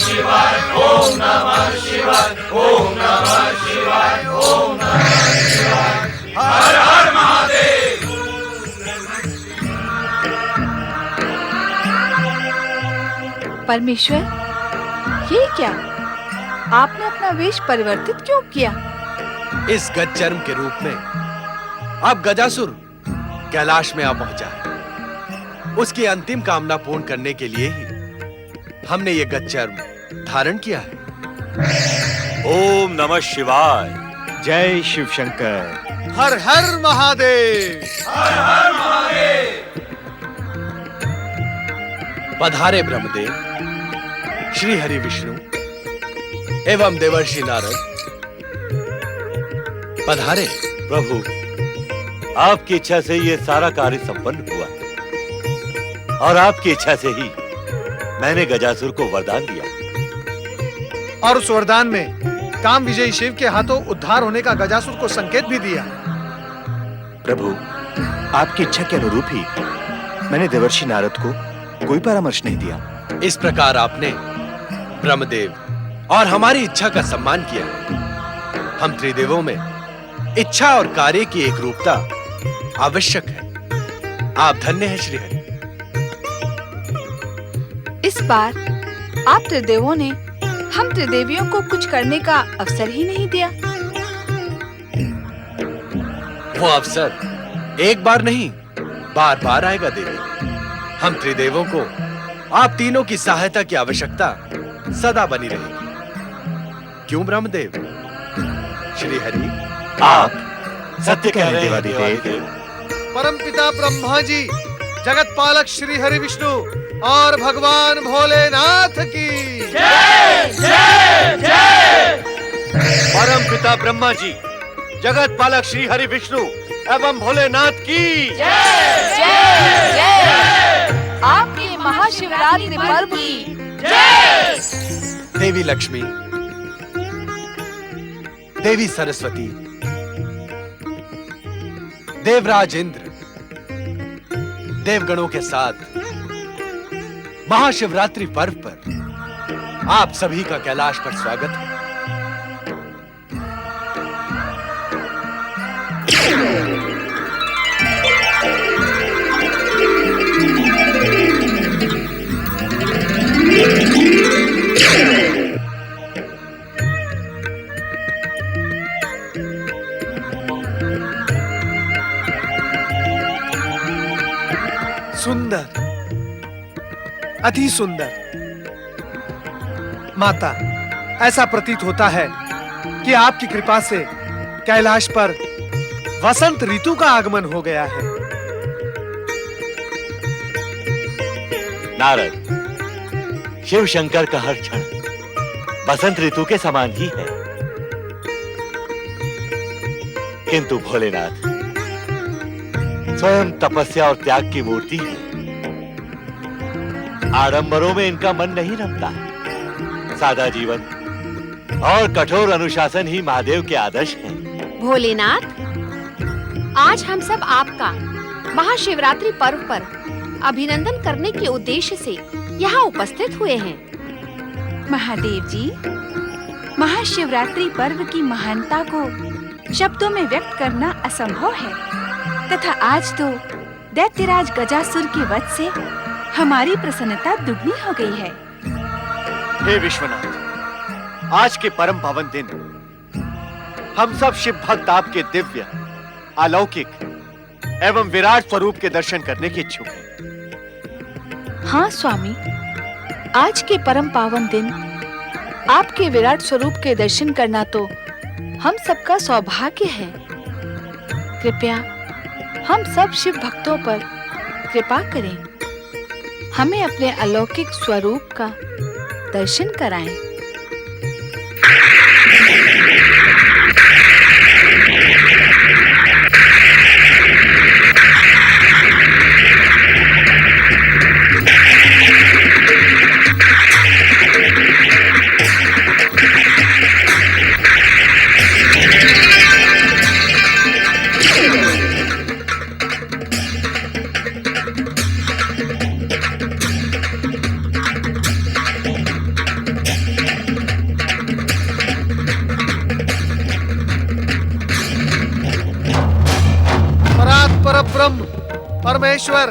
शिवाय, ओम नमः शिवाय, ओम नमः शिवाय, ओम नमः शिवाय। हर हर महादेव। परमेश्वर, ये क्या? आपने अपना वेश परिवर्तित क्यों किया? इस गजचर्म के रूप में अब गजासुर कैलाश में आ पहुंचा है। उसकी अंतिम कामना पूर्ण करने के लिए ही हमने ये गजचर्म धारण किया है। ओम नमः शिवाय। जय शिव शंकर। हर हर महादेव। हर हर महादेव। पधारे ब्रह्मदेव, श्री हरि विष्णु एवं देवर्षि नारद। पधारे। प्रभु, आपकी इच्छा से ये सारा कार्य संपन्न हुआ और आपकी इच्छा से ही मैंने गजासुर को वरदान दिया और उस वरदान में काम विजयी शिव के हाथों उद्धार होने का गजासुर को संकेत भी दिया। प्रभु, आपकी इच्छा के अनुरूप ही मैंने देवर्षि नारद को कोई परामर्श नहीं दिया। इस प्रकार आपने ब्रह्मदेव और हमारी इच्छा का सम्मान किया। हम त्रिदेवों में इच्छा और कार्य की एक रूपता आवश्यक है। आप धन्य हैं श्री हरि। इस बार आप त्रिदेवों ने हम त्रिदेवियों को कुछ करने का अवसर ही नहीं दिया। वो अवसर एक बार नहीं, बार बार आएगा देवी। हम त्रिदेवों को आप तीनों की सहायता की आवश्यकता सदा बनी रहेगी। क्यों ब्रह्मदेव? श्री हरि, आप सत्य कह रहे हैं देवादिदेव। परमपिता ब्रह्मा जी, जगत पालक श्री हरि विष्णु और भगवान भोलेनाथ की जय जय जय। परमपिता ब्रह्मा जी, जगत पालक श्री हरि विष्णु एवं भोलेनाथ की जय जय जय। आपके महाशिवरात्रि पर्व की जय। देवी लक्ष्मी, देवी सरस्वती, देवराज इंद्र, देवगणों के साथ महाशिवरात्रि पर्व पर आप सभी का कैलाश पर स्वागत है। सुंदर, अति सुंदर। माता, ऐसा प्रतीत होता है कि आपकी कृपा से कैलाश पर वसंत ऋतु का आगमन हो गया है। नारद, शिव शंकर का हर क्षण बसंत ऋतु के समान ही है। किंतु भोलेनाथ स्वयं तपस्या और त्याग की मूर्ति है। आडंबरों में इनका मन नहीं रमता। सादा जीवन और कठोर अनुशासन ही महादेव के आदर्श हैं। भोलेनाथ, आज हम सब आपका महाशिवरात्रि पर्व पर अभिनंदन करने के उद्देश्य से यहाँ उपस्थित हुए हैं। महादेव जी, महाशिवरात्रि पर्व की महानता को शब्दों में व्यक्त करना असंभव है, तथा आज तो दैत्यराज गजासुर के वध से हमारी प्रसन्नता दुगनी हो गई है। हे विश्वनाथ, आज के परम पावन दिन हम सब शिव भक्त आपके दिव्य, अलौकिक एवं विराट स्वरूप के दर्शन करने के इच्छुक हैं। हाँ स्वामी, आज के परम पावन दिन आपके विराट स्वरूप के दर्शन करना तो हम सबका सौभाग्य है। कृपया हम सब शिव भक्तों पर कृपा करें, हमें अपने अलौकिक स्वरूप का दर्शन कराएं। परमेश्वर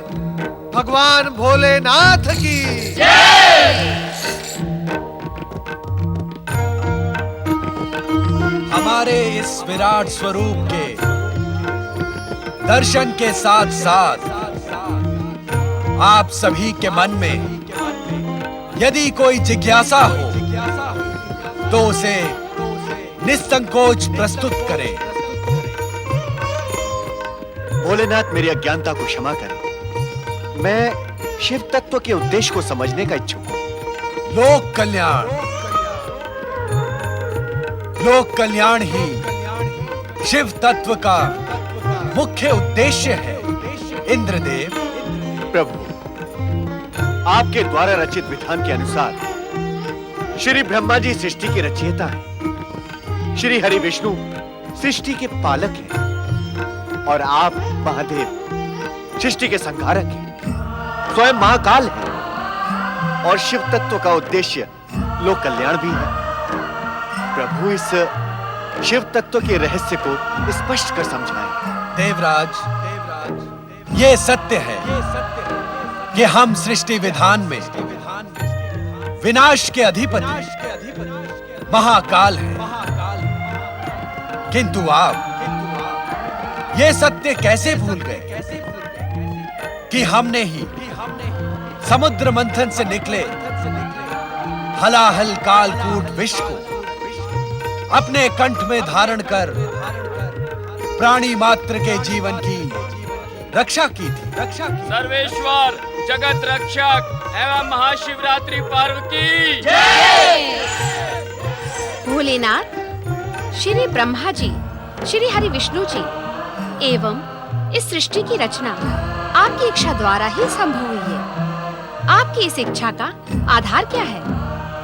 भगवान भोलेनाथ की। हमारे इस विराट स्वरूप के दर्शन के साथ साथ आप सभी के मन में यदि कोई जिज्ञासा हो तो उसे निसंकोच प्रस्तुत करें। भोलेनाथ मेरी अज्ञानता को क्षमा करें। मैं शिव तत्व के उद्देश्य को समझने का इच्छुक हूं। लोक कल्याण ही शिव तत्व का मुख्य उद्देश्य है। इंद्रदेव, प्रभु, आपके द्वारा रचित विधान के अनुसार श्री ब्रह्मा जी सृष्टि के रचयिता हैं, श्री हरि विष्णु सृष्टि के पालक हैं और आप महादेव सृष्टि के संहारक हैं, स्वयं महाकाल हैं और शिव तत्व का उद्देश्य लोक कल्याण भी है। प्रभु, इस शिव तत्व के रहस्य को स्पष्ट कर समझाएं। देवराज, ये सत्य है कि हम सृष्टि विधान में विनाश के अधिपति महाकाल हैं, किंतु आप ये सत्य कैसे भूल गए कि हमने ही समुद्र मंथन से निकले हलाहल कालकूट विष को अपने कंठ में धारण कर प्राणी मात्र के जीवन की रक्षा की थी। सर्वेश्वर जगत रक्षक एवं महाशिवरात्रि पर्व की भोलेनाथ, श्री ब्रह्मा जी, श्री हरि विष्णु जी एवं इस सृष्टि की रचना आपकी इच्छा द्वारा ही संभव हुई है। आपकी इस इच्छा का आधार क्या है?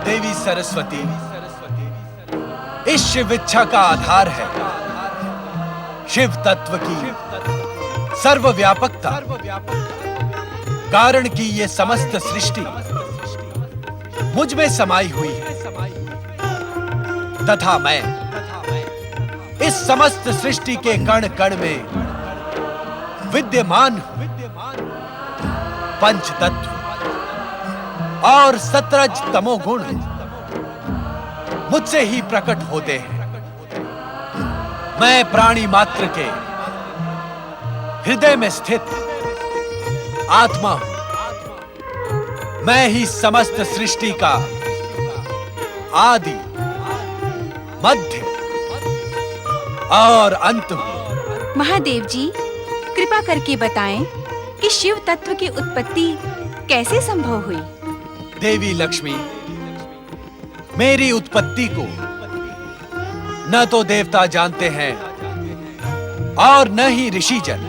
देवी सरस्वती, इस शिव इच्छा का आधार है शिव तत्व की सर्वव्यापकता, कारण कि ये समस्त सृष्टि मुझ में समाई हुई है तथा मैं इस समस्त सृष्टि के कण कण में विद्यमान हूं। पंच तत्व और सतरज तमोगुण मुझसे ही प्रकट होते हैं। मैं प्राणी मात्र के हृदय में स्थित आत्मा हूं। मैं ही समस्त सृष्टि का आदि, मध्य और अंत हूं। महादेव जी, कृपा करके बताएं कि शिव तत्व की उत्पत्ति कैसे संभव हुई? देवी लक्ष्मी, मेरी उत्पत्ति को न तो देवता जानते हैं और न ही ऋषिजन,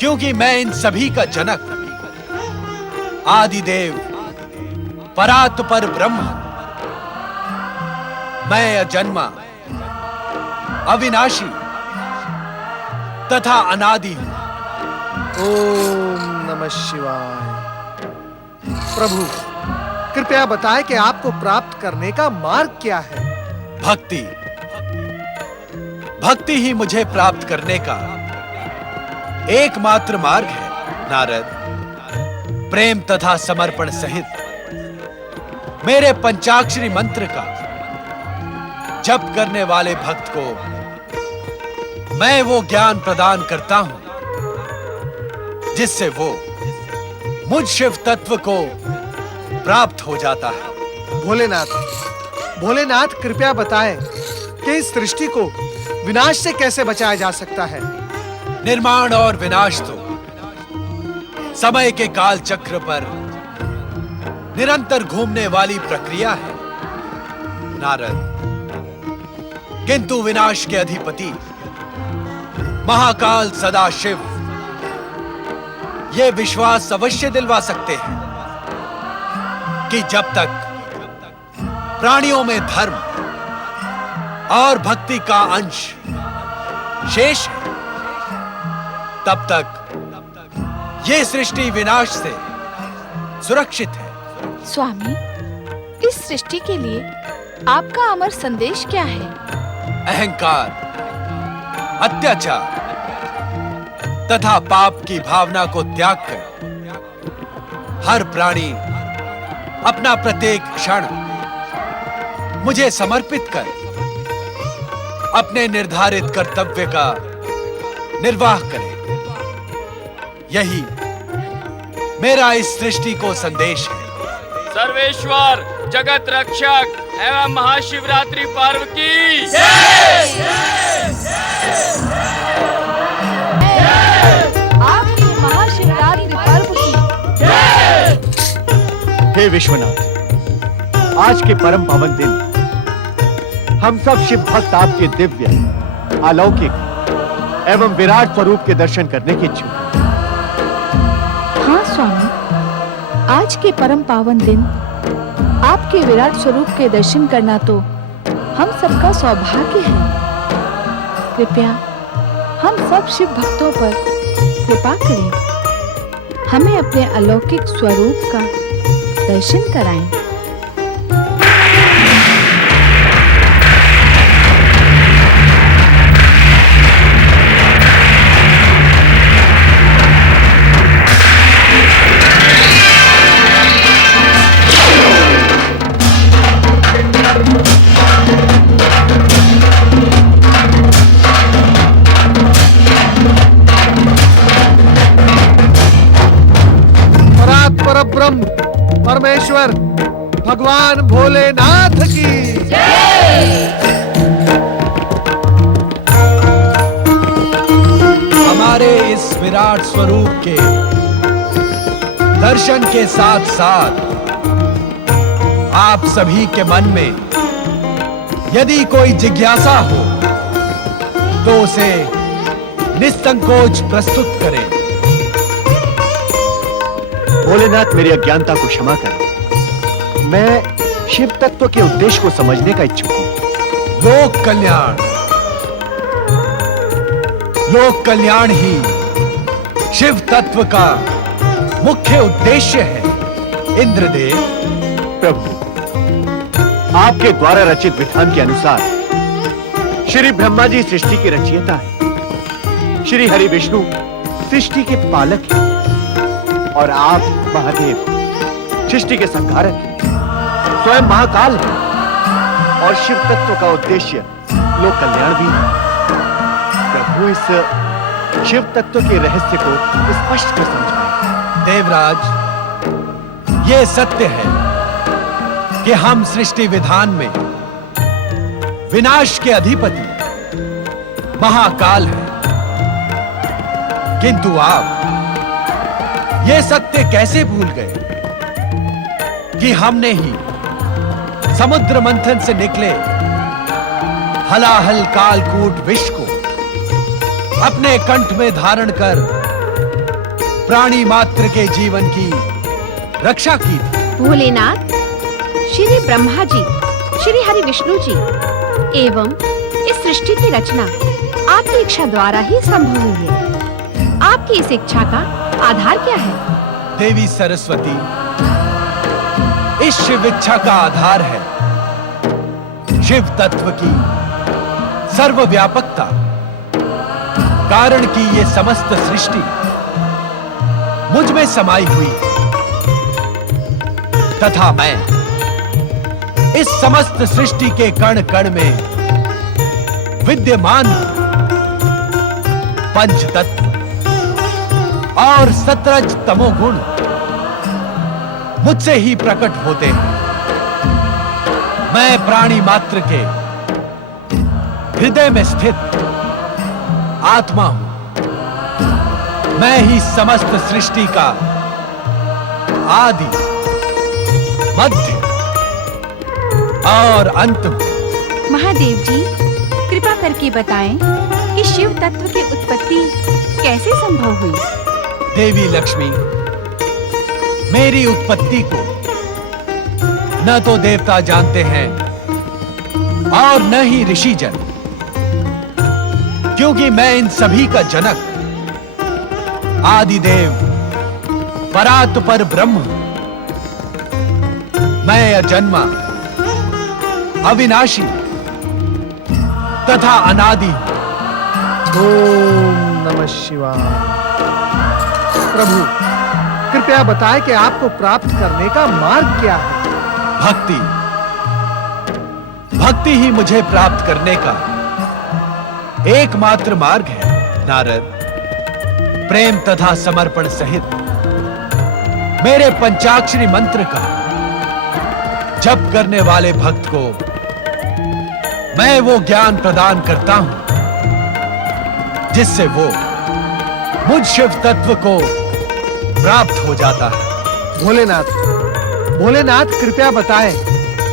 क्योंकि मैं इन सभी का जनक, आदिदेव, परात्पर ब्रह्म, मैं अजन्मा, अविनाशी तथा अनादि हूं। ओम नमः शिवाय। प्रभु, कृपया बताएं कि आपको प्राप्त करने का मार्ग क्या है? भक्ति। भक्ति ही मुझे प्राप्त करने का एकमात्र मार्ग है नारद। प्रेम तथा समर्पण सहित मेरे पंचाक्षरी मंत्र का जप करने वाले भक्त को मैं वो ज्ञान प्रदान करता हूं जिससे वो मुझ शिव तत्व को प्राप्त हो जाता है। भोलेनाथ, कृपया बताएं कि इस सृष्टि को विनाश से कैसे बचाया जा सकता है? निर्माण और विनाश तो समय के काल चक्र पर निरंतर घूमने वाली प्रक्रिया है नारद, किंतु विनाश के अधिपति महाकाल सदाशिव ये विश्वास अवश्य दिलवा सकते हैं कि जब तक प्राणियों में धर्म और भक्ति का अंश शेष है, तब तक ये सृष्टि विनाश से सुरक्षित है। स्वामी, इस सृष्टि के लिए आपका अमर संदेश क्या है? अहंकार, अत्याचार तथा पाप की भावना को त्याग कर हर प्राणी अपना प्रत्येक क्षण मुझे समर्पित कर अपने निर्धारित कर्तव्य का निर्वाह करे। यही मेरा इस सृष्टि को संदेश है। सर्वेश्वर जगत रक्षक एवं महाशिवरात्रि पर्व की आपकी महाशिवरात्रि पर्व की हे विश्वनाथ, आज के परम पावन दिन हम सब शिव भक्त आपके दिव्य, अलौकिक एवं विराट स्वरूप के दर्शन करने के इच्छुक हैं। हाँ स्वामी, आज के परम पावन दिन आपके विराट स्वरूप के दर्शन करना तो हम सबका सौभाग्य है। कृपया हम सब शिव भक्तों पर कृपा करें, हमें अपने अलौकिक स्वरूप का दर्शन कराएं। परब्रह्म परमेश्वर भगवान भोलेनाथ की हमारे इस विराट स्वरूप के दर्शन के साथ साथ आप सभी के मन में यदि कोई जिज्ञासा हो तो उसे निसंकोच प्रस्तुत करें। भोलेनाथ, मेरी अज्ञानता को क्षमा करें। मैं शिव तत्व के उद्देश्य को समझने का इच्छुक हूं। लोक कल्याण ही शिव तत्व का मुख्य उद्देश्य है। इंद्रदेव, प्रभु, आपके द्वारा रचित विधान के अनुसार श्री ब्रह्मा जी सृष्टि के रचयिता है, श्री हरि विष्णु सृष्टि के पालक हैं और आप महादेव सृष्टि के संहारक हैं, स्वयं महाकाल है और शिव तत्व का उद्देश्य लोक कल्याण भी है। प्रभु, इस शिव तत्व के रहस्य को स्पष्ट कर समझाएं। देवराज, ये सत्य है कि हम सृष्टि विधान में विनाश के अधिपति महाकाल हैं, किंतु आप ये सत्य कैसे भूल गए कि हमने ही समुद्र मंथन से निकले हलाहल कालकूट विष को अपने कंठ में धारण कर प्राणी मात्र के जीवन की रक्षा की थी। भोलेनाथ, श्री ब्रह्मा जी, श्री हरि विष्णु जी एवं इस सृष्टि की रचना आपकी इच्छा द्वारा ही संभव हुई है। आपकी इस इच्छा का आधार क्या है? देवी सरस्वती, इस शिव इच्छा का आधार है शिव तत्व की सर्वव्यापकता, कारण कि ये समस्त सृष्टि मुझ में समाई हुई तथा मैं इस समस्त सृष्टि के कण कण में विद्यमान पंच तत्व और सत्रज तमोगुण मुझसे ही प्रकट होते हैं। मैं प्राणी मात्र के हृदय में स्थित आत्मा हूं। मैं ही समस्त सृष्टि का आदि, मध्य और अंत हूं। महादेव जी, कृपा करके बताएं कि शिव तत्व की उत्पत्ति कैसे संभव हुई? देवी लक्ष्मी, मेरी उत्पत्ति को न तो देवता जानते हैं और न ही ऋषि जन, क्योंकि मैं इन सभी का जनक आदिदेव परात्पर ब्रह्म हूं। मैं अजन्मा, अविनाशी तथा अनादि हूं। ओम नमः शिवाय। प्रभु, कृपया बताएं कि आपको प्राप्त करने का मार्ग क्या है। भक्ति, भक्ति ही मुझे प्राप्त करने का एकमात्र मार्ग है नारद। प्रेम तथा समर्पण सहित मेरे पंचाक्षरी मंत्र का जप करने वाले भक्त को मैं वो ज्ञान प्रदान करता हूं जिससे वो मुझ शिव तत्व को प्राप्त हो जाता है। भोलेनाथ, भोलेनाथ कृपया बताएं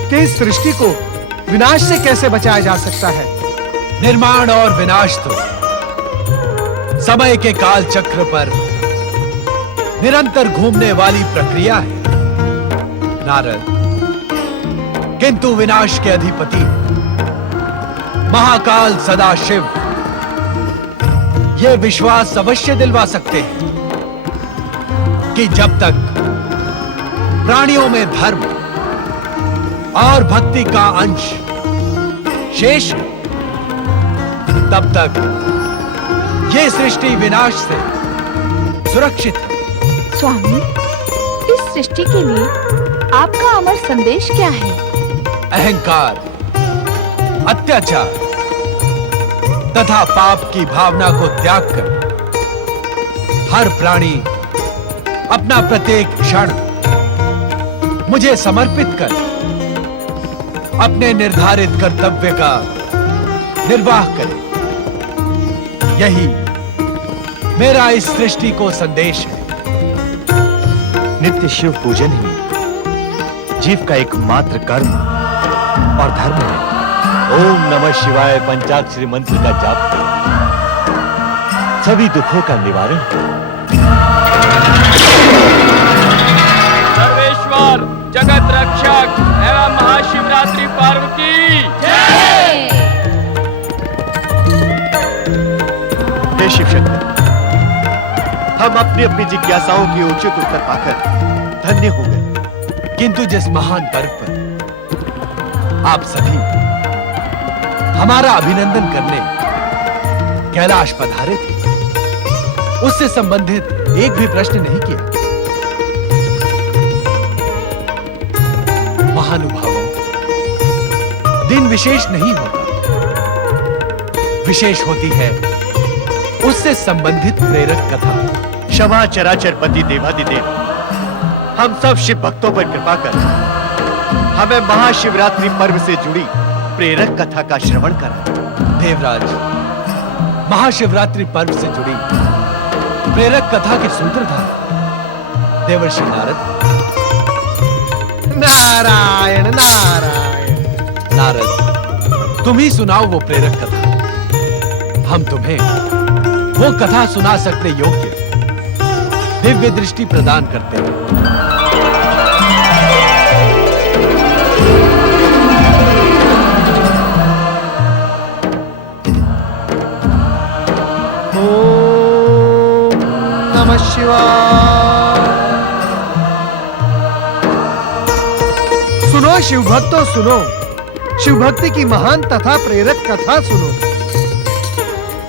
कि इस सृष्टि को विनाश से कैसे बचाया जा सकता है। निर्माण और विनाश तो समय के काल चक्र पर निरंतर घूमने वाली प्रक्रिया है नारद, किंतु विनाश के अधिपति महाकाल सदाशिव यह विश्वास अवश्य दिलवा सकते हैं कि जब तक प्राणियों में धर्म और भक्ति का अंश शेष है, तब तक यह सृष्टि विनाश से सुरक्षित है। स्वामी, इस सृष्टि के लिए आपका अमर संदेश क्या है? अहंकार, अत्याचार तथा पाप की भावना को त्याग कर हर प्राणी अपना प्रत्येक क्षण मुझे समर्पित कर अपने निर्धारित कर्तव्य का निर्वाह करे। यही मेरा इस सृष्टि को संदेश है। नित्य शिव पूजन ही जीव का एकमात्र कर्म और धर्म है। ओम नमः शिवाय पंचाक्षरी मंत्र का जाप करो, सभी दुखों का निवारण हो। सर्वेश्वर जगत रक्षक एवं महाशिवरात्रि पर्व की जय। हे शिव शंकर, हम अपनी अपनी जिज्ञासाओं की उचित उत्तर पाकर धन्य हो गए, किंतु जिस महान पर्व पर आप सभी हमारा अभिनंदन करने कैलाश पधारे थे, उससे संबंधित एक भी प्रश्न नहीं किया। महानुभावों, दिन विशेष नहीं होता, विशेष होती है उससे संबंधित प्रेरक कथा। क्षमा चराचर पति देवादिदेव, हम सब शिव भक्तों पर कृपा कर हमें महाशिवरात्रि पर्व से जुड़ी प्रेरक कथा का श्रवण करा। देवराज, महाशिवरात्रि पर्व से जुड़ी प्रेरक कथा के सूत्रधार देवर्षि नारद। नारायण नारायण। नारद, तुम ही सुनाओ वो प्रेरक कथा। हम तुम्हें वो कथा सुना सकने योग्य दिव्य दृष्टि प्रदान करते हैं। ओम नमः शिवाय। सुनो शिव भक्तों, सुनो, शिव भक्ति की महान तथा प्रेरक कथा सुनो।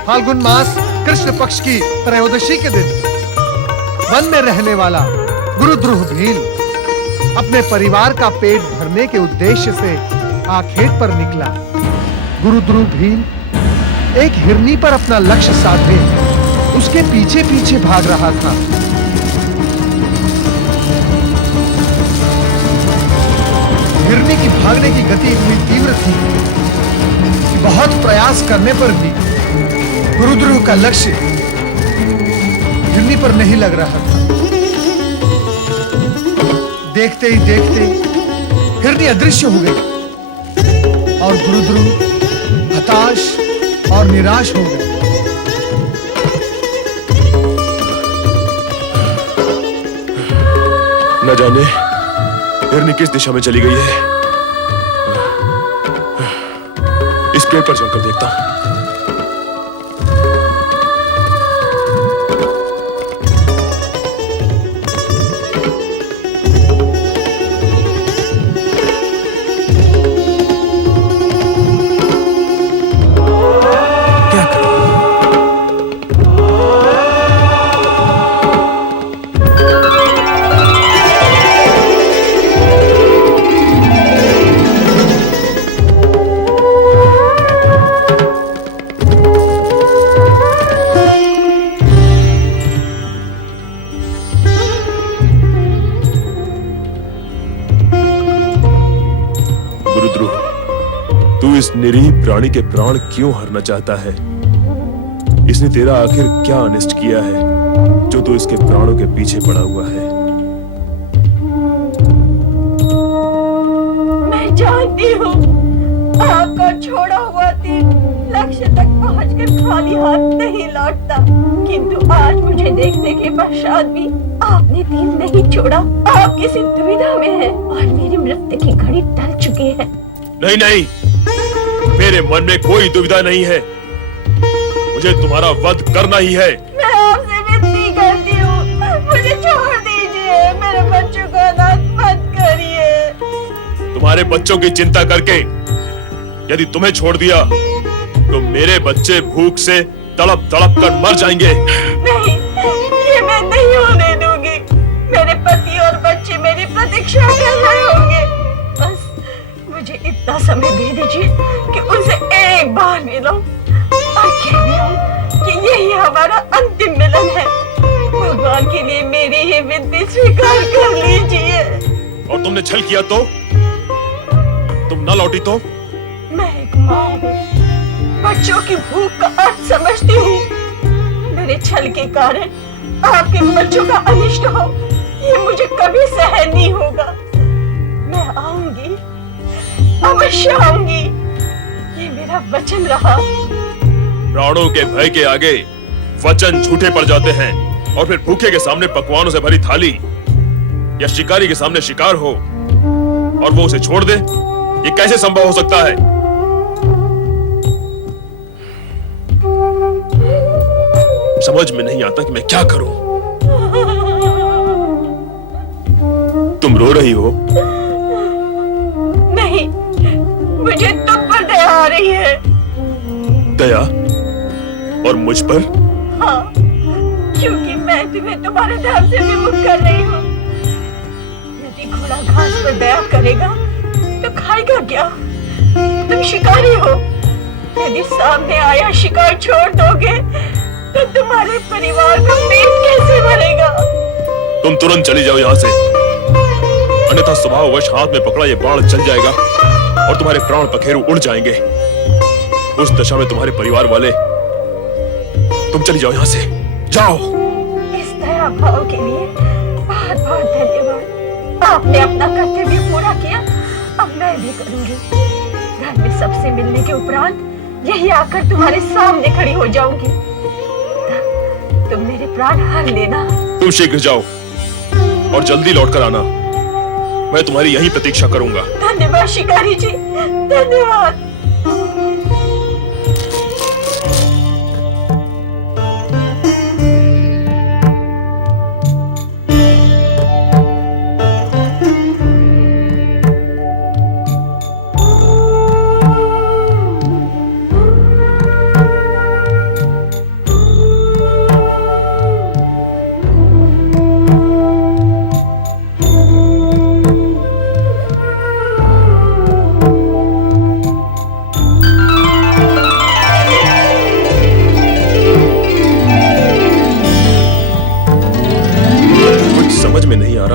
फाल्गुन मास कृष्ण पक्ष की त्रयोदशी के दिन वन में रहने वाला गुरुद्रुह भील अपने परिवार का पेट भरने के उद्देश्य से आखेट पर निकला। गुरुद्रुह भील एक हिरनी पर अपना लक्ष्य साधे उसके पीछे पीछे भाग रहा था। हिरनी की भागने की गति इतनी तीव्र थी कि बहुत प्रयास करने पर भी गुरुद्रुह का लक्ष्य हिरनी पर नहीं लग रहा था। देखते ही देखते हिरनी अदृश्य हो गई और गुरुद्रुह हताश और निराश हो गए। न जाने हिरनी किस दिशा में चली गई है। इस पेड़ पर चलकर देखता हूं। गुरुद्रोह, तू इस निरीह प्राणी के प्राण क्यों हरना चाहता है? इसने तेरा आखिर क्या अनिष्ट किया है जो तू इसके प्राणों के पीछे पड़ा हुआ है? मैं जानती हूँ आपका छोड़ा हुआ तीर लक्ष्य तक पहुंचकर खाली हाथ नहीं लौटता, किंतु आज मुझे देखने के पश्चात भी आपने तीर नहीं छोड़ा। आप किसी दुविधा में हैं और मेरी मृत्यु की घड़ी टल चुकी है। नहीं नहीं, मेरे मन में कोई दुविधा नहीं है। मुझे तुम्हारा वध करना ही है। मैं आपसे विनती करती हूँ, मुझे छोड़ दीजिए, मेरे बच्चों को अनाथ मत करिए। तुम्हारे बच्चों की चिंता करके यदि तुम्हें छोड़ दिया तो मेरे बच्चे भूख से तड़प तड़प कर मर जाएंगे। नहीं, ये मैं नहीं होने दूंगी। मेरे पति और बच्चे मेरी प्रतीक्षा कर रहे होंगे। बस मुझे इतना समय दे दीजिए कि उनसे एक बार मिलूं और कह दूं कि यही हमारा अंतिम मिलन है। भगवान के लिए मेरी ही विनती स्वीकार कर लीजिए। और तुमने छल किया तो? तुम न लौटी तो? मैं एक माँ हूँ, बच्चों की भूख का अर्थ समझती हूँ। मेरे छल के कारण आपके बच्चों का अनिष्ट हो, ये मुझे कभी सहन नहीं होगा। मैं आऊंगी, अवश्य आऊंगी, ये मेरा वचन रहा। प्राणों के भय के आगे वचन झूठे पड़ जाते हैं, और फिर भूखे के सामने पकवानों से भरी थाली या शिकारी के सामने शिकार हो और वो उसे छोड़ दे, ये कैसे संभव हो सकता है? समझ में नहीं आता कि मैं क्या करूं। तुम रो रही हो? नहीं, मुझे तुम पर दया आ रही है। दया? और मुझ पर? हाँ, क्योंकि मैं तुम्हें तुम्हारे धर्म से विमुख कर रही हूँ। यदि घोड़ा घास पर दया करेगा तो खाएगा क्या? तुम शिकारी हो, यदि सामने आया शिकार छोड़ दोगे तो तुम्हारे परिवार का पेट कैसे भरेगा? तुम तुरंत चली जाओ यहाँ से, अन्यथा स्वभाववश हाथ में पकड़ा ये बाण चल जाएगा और तुम्हारे प्राण पखेरु उड़ जाएंगे। उस दशा में तुम्हारे परिवार वाले, तुम चली जाओ यहाँ से, जाओ। इस दया भाव के लिए बहुत बहुत धन्यवाद। आपने अपना कर्तव्य पूरा किया, अब मैं भी करूंगी। घर में सबसे मिलने के उपरांत यही आकर तुम्हारे सामने खड़ी हो जाऊंगी। तुम मेरे प्राण हर लेना। तुम शीघ्र जाओ और जल्दी लौट कर आना, मैं तुम्हारी यही प्रतीक्षा करूंगा। धन्यवाद शिकारी जी, धन्यवाद।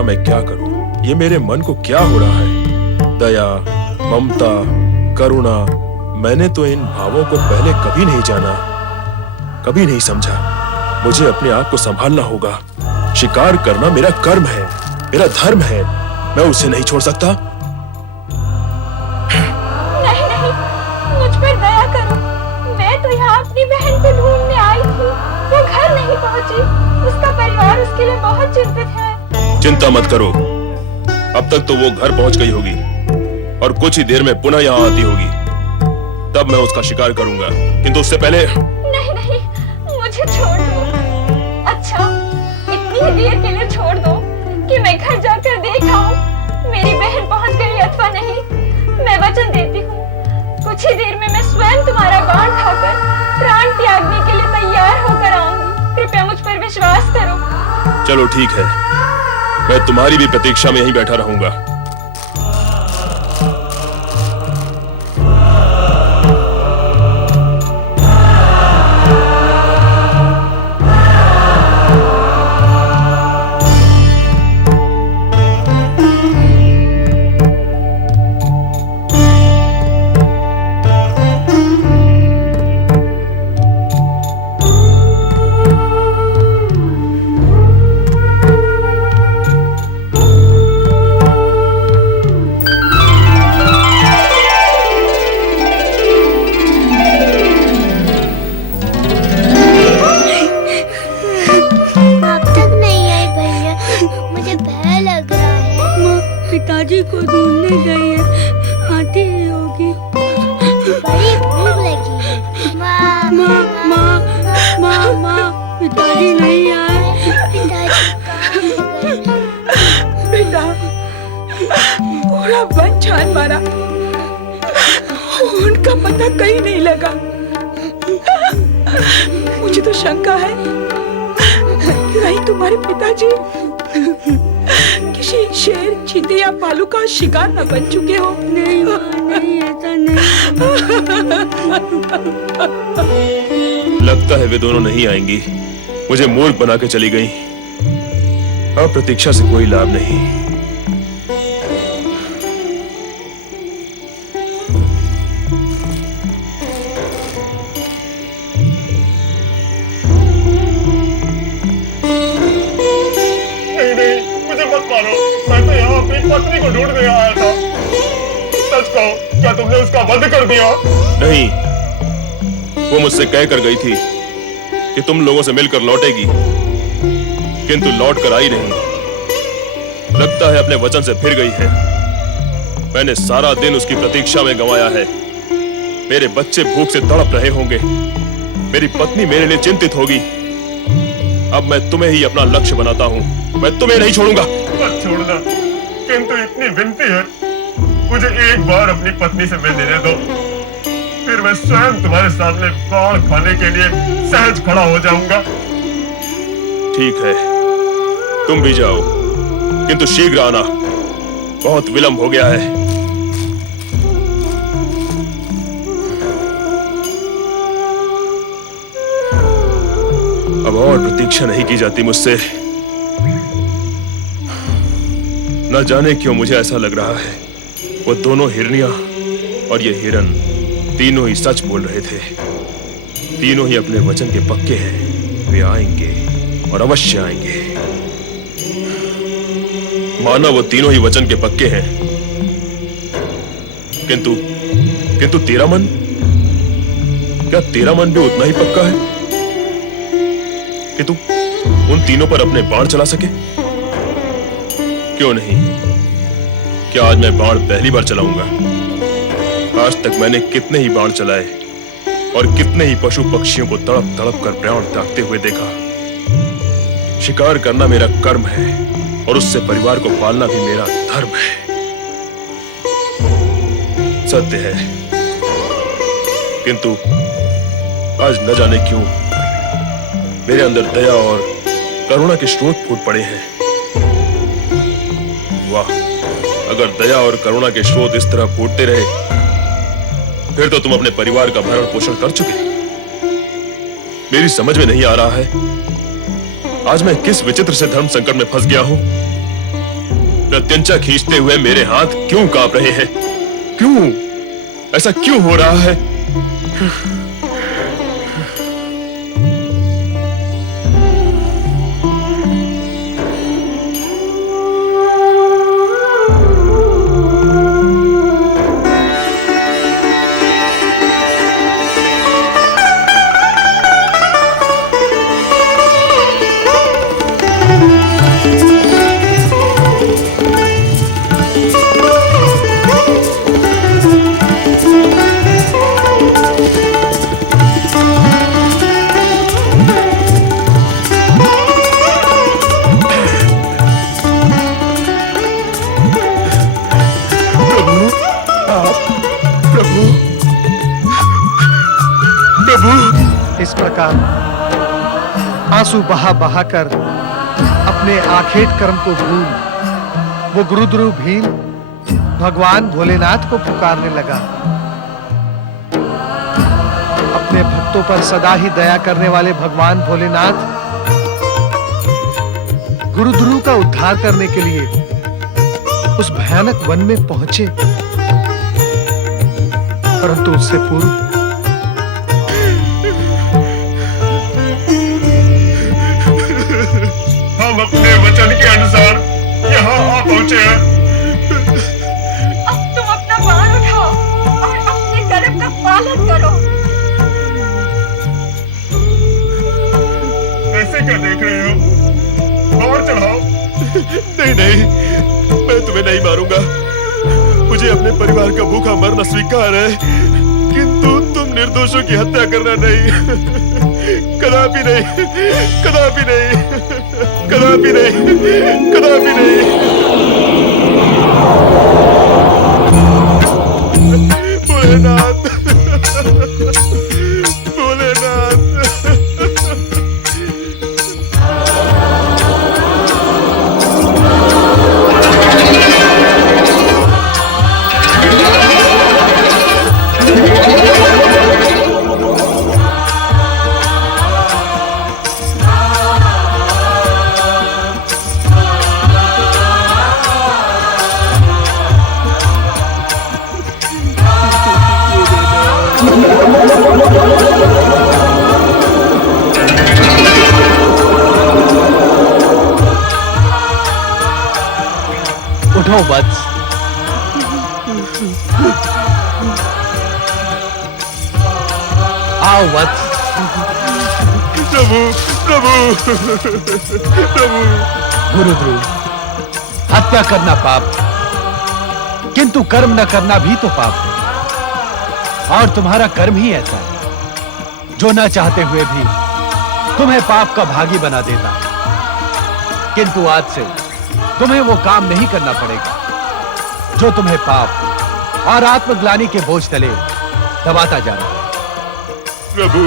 मैं क्या करूं? ये मेरे मन को क्या हो रहा है? दया, ममता, करुणा, मैंने तो इन भावों को पहले कभी नहीं जाना, कभी नहीं समझा। मुझे अपने आप को संभालना होगा। शिकार करना मेरा कर्म है, मेरा धर्म है, मैं उसे नहीं छोड़ सकता। नहीं नहीं, मुझ पर दया करो। मैं तो यहाँ अपनी बहन को ढूंढने आई थी, वो घर नहीं पहुंची। उसका परिवार उसके लिए बहुत चिंतित है। चिंता मत करो, अब तक तो वो घर पहुंच गई होगी और कुछ ही देर में पुनः यहाँ आती होगी, तब मैं उसका शिकार करूंगा। किंतु उससे पहले नहीं नहीं, मुझे छोड़ दो। अच्छा, इतनी देर के लिए छोड़ दो कि मैं घर जाकर देख आऊं मेरी बहन पहुंच गई अथवा नहीं। मैं वचन देती हूँ, कुछ ही देर में मैं स्वयं तुम्हारा बाण खाकर प्राण त्यागने के लिए तैयार होकर आऊंगी। कृपया मुझ पर विश्वास करो। चलो ठीक है, मैं तुम्हारी भी प्रतीक्षा में यहीं बैठा रहूंगा। गई है, आती ही होगी। बड़ी भूख लगी है। माँ माँ माँ माँ माँ पिताजी नहीं आए। बेटा, पूरा वन छान मारा, उनका पता कहीं नहीं लगा। मुझे तो शंका है कि कहीं तुम्हारे पिताजी किसी शेर, चीते या भालू का शिकार न बन चुके हो। नहीं माँ, नहीं, ऐसा नहीं। लगता है वे दोनों नहीं आएंगी। मुझे मूर्ख बना के चली गई। अब प्रतीक्षा से कोई लाभ नहीं। मैं तो यहाँ अपनी पत्नी को ढूंढने आया था। सच कहो, क्या तुमने उसका वध कर दिया? नहीं, वो मुझसे कह कर गई थी कि तुम लोगों से मिलकर लौटेगी, किंतु लौट कर आई नहीं। लगता है अपने वचन से फिर गई है। मैंने सारा दिन उसकी प्रतीक्षा में गंवाया है। मेरे बच्चे भूख से तड़प रहे होंगे, मेरी पत्नी मेरे लिए चिंतित होगी। अब मैं तुम्हें ही अपना लक्ष्य बनाता हूँ। मैं तुम्हें नहीं छोड़ूंगा। मत छोड़ना, किंतु इतनी विनती है, मुझे एक बार अपनी पत्नी से मिलने दे दो, फिर मैं स्वयं तुम्हारे सामने बाढ़ खाने के लिए सहज खड़ा हो जाऊंगा। ठीक है, तुम भी जाओ, किंतु शीघ्र आना, बहुत विलंब हो गया है। अब और प्रतीक्षा नहीं की जाती मुझसे। न जाने क्यों मुझे ऐसा लग रहा है वो दोनों हिरनियां और ये हिरन तीनों ही सच बोल रहे थे। तीनों ही अपने वचन के पक्के हैं। वे आएंगे और अवश्य आएंगे। माना वो तीनों ही वचन के पक्के हैं, किंतु तेरा मन, क्या तेरा मन भी उतना ही पक्का है कि तू उन तीनों पर अपने बाण चला सके? क्यों नहीं? क्या आज मैं बाण पहली बार चलाऊंगा? आज तक मैंने कितने ही बाण चलाए और कितने ही पशु पक्षियों को तड़प तड़प कर प्राण त्यागते हुए देखा। शिकार करना मेरा कर्म है और उससे परिवार को पालना भी मेरा धर्म है। सत्य है, किंतु आज न जाने क्यों मेरे अंदर दया और करुणा के स्रोत फूट पड़े हैं। वाह, अगर दया और करुणा के स्रोत इस तरह फूटते रहे, फिर तो तुम अपने परिवार का भरण पोषण कर चुके। मेरी समझ में नहीं आ रहा है आज मैं किस विचित्र से धर्म संकट में फंस गया हूं। प्रत्यंचा खींचते हुए मेरे हाथ क्यों कांप रहे हैं? क्यों ऐसा क्यों हो रहा है? इस प्रकार आंसू बहा बहा कर अपने आखेट कर्म को भूल वो गुरुद्रु भीम भगवान भोलेनाथ को पुकारने लगा। अपने भक्तों पर सदा ही दया करने वाले भगवान भोलेनाथ गुरुद्रु का उद्धार करने के लिए उस भयानक वन में पहुंचे, परंतु उससे पूर्व हम अपने वचन के अनुसार यहाँ आ पहुंचे हैं। अब तुम अपना बाण उठाओ और अपने कर्म का पालन करो। ऐसे क्या देख रहे हो? और चढ़ाओ। नहीं नहीं, मैं तुम्हें नहीं मारूंगा। मुझे अपने परिवार का भूखा मरना स्वीकार है, किंतु तुम निर्दोषों की हत्या करना नहीं। कदापि नहीं, कदापि नहीं, कदापि नहीं, कदापि नहीं। भोलेनाथ, भोलेनाथ। उठो वत्स। आओ वत्स। प्रभु, प्रभु, प्रभु। गुरु ध्रुव, हत्या करना पाप, किंतु कर्म न करना भी तो पाप है। और तुम्हारा कर्म ही ऐसा है जो न चाहते हुए भी तुम्हें पाप का भागी बना देता। किंतु आज से तुम्हें वो काम नहीं करना पड़ेगा जो तुम्हें पाप और आत्मग्लानि के बोझ तले दबाता जा रहा है। प्रभु,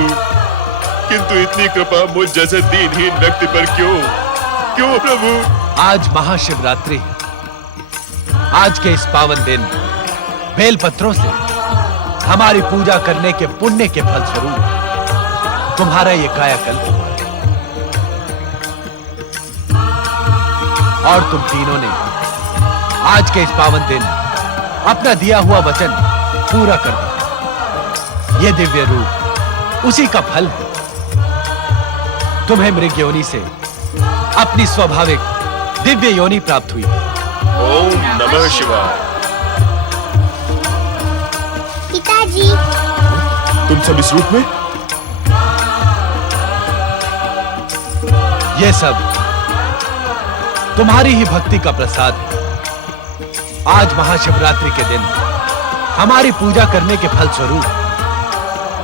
किंतु इतनी कृपा मुझ जैसे दीनहीन व्यक्ति पर क्यों? क्यों प्रभु? आज महाशिवरात्रि है। आज के इस पावन दिन बेलपत्रों से हमारी पूजा करने के पुण्य के फल स्वरूप तुम्हारा ये कायाकल्प हुआ है। और तुम तीनों ने आज के इस पावन दिन अपना दिया हुआ वचन पूरा कर दिया। ये दिव्य रूप उसी का फल है। तुम्हें मृग योनि से अपनी स्वाभाविक दिव्य योनि प्राप्त हुई। ओम नमः शिवाय। पिताजी, तुम सब इस रूप में? ये सब तुम्हारी ही भक्ति का प्रसाद है। आज महाशिवरात्रि के दिन हमारी पूजा करने के फल स्वरूप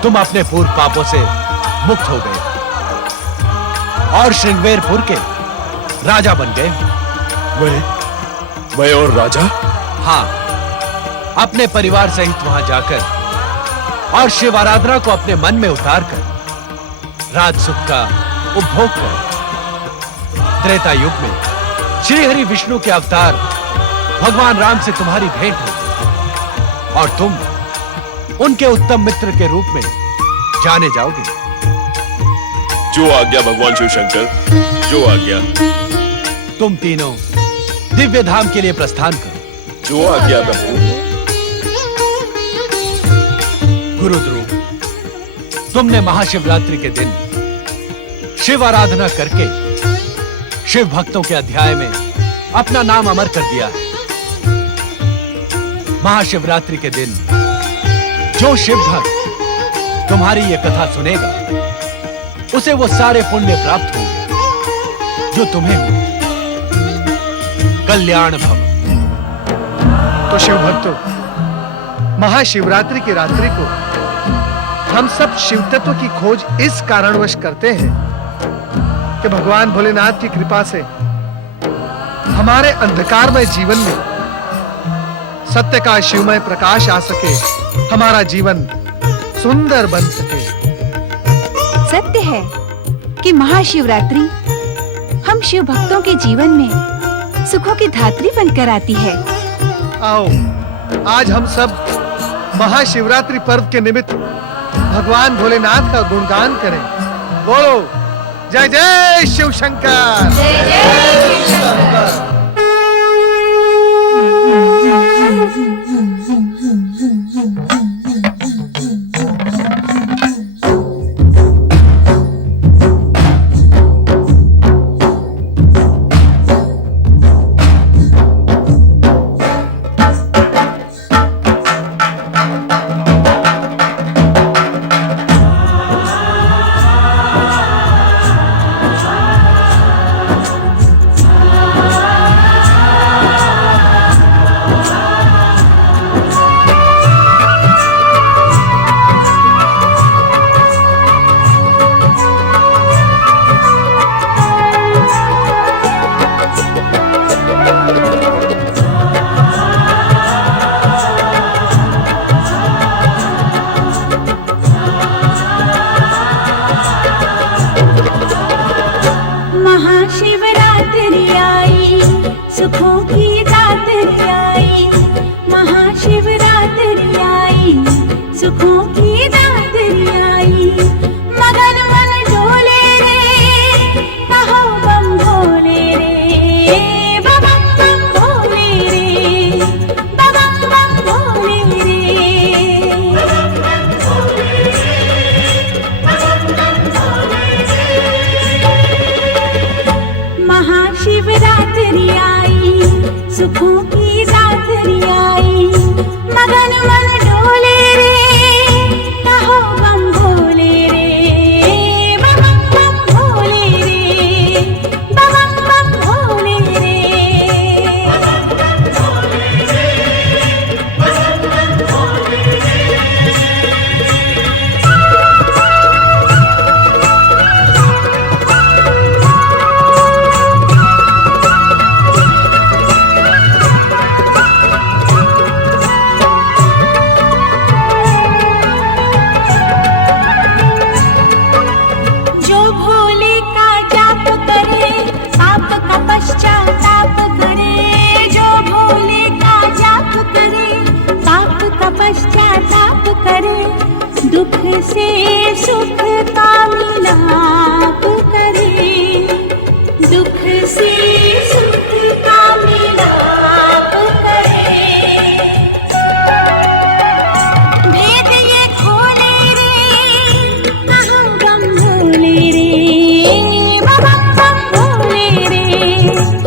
तुम अपने पूर्व पापों से मुक्त हो गए और श्रृंगवेरपुर के राजा बन गए। मैं और राजा? हाँ, अपने परिवार सहित वहां जाकर और शिव आराधना को अपने मन में उतारकर राज सुख का उपभोग कर। त्रेता युग में श्री हरि विष्णु के अवतार भगवान राम से तुम्हारी भेंट हो और तुम उनके उत्तम मित्र के रूप में जाने जाओगे। जो आज्ञा भगवान शिव शंकर, जो आज्ञा। तुम तीनों दिव्य धाम के लिए प्रस्थान करो। जो आज्ञा प्रभु। गुरु ध्रुव, तुमने महाशिवरात्रि के दिन शिव आराधना करके शिव भक्तों के अध्याय में अपना नाम अमर कर दिया है। महाशिवरात्रि के दिन जो शिव भक्त तुम्हारी ये कथा सुनेगा उसे वो सारे पुण्य प्राप्त होंगे जो तुम्हें हुए। कल्याण भव। तो शिव भक्तों, महाशिवरात्रि की रात्रि को हम सब शिव तत्व की खोज इस कारणवश करते हैं कि भगवान भोलेनाथ की कृपा से हमारे अंधकारमय जीवन में सत्य का शिवमय प्रकाश आ सके, हमारा जीवन सुंदर बन सके। सत्य है कि महाशिवरात्रि हम शिव भक्तों के जीवन में सुखों की धात्री बनकर आती है। आओ, आज हम सब महाशिवरात्रि पर्व के निमित्त भगवान भोलेनाथ का गुणगान करें। बोलो जय जय शिव शंकर। जय जय शिव शंकर। दुख से सुख का मिलाप करे, दुख से सुख का मिलाप करे। भेद ये खोले रे, कहाँ गम भोले रे, बम बम भोले रे,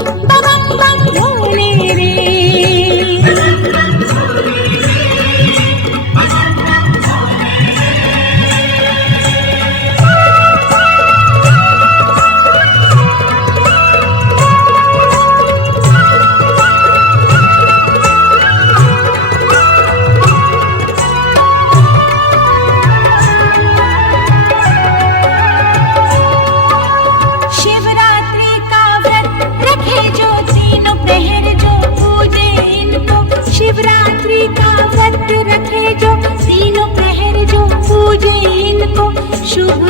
बम बम भोले रे। शिवरात्रि का व्रत रखे जो तीनों प्रहर जो पूजे इनको, शिवरात्रि का व्रत रखे जो तीनों प्रहर जो पूजे इनको, शुभ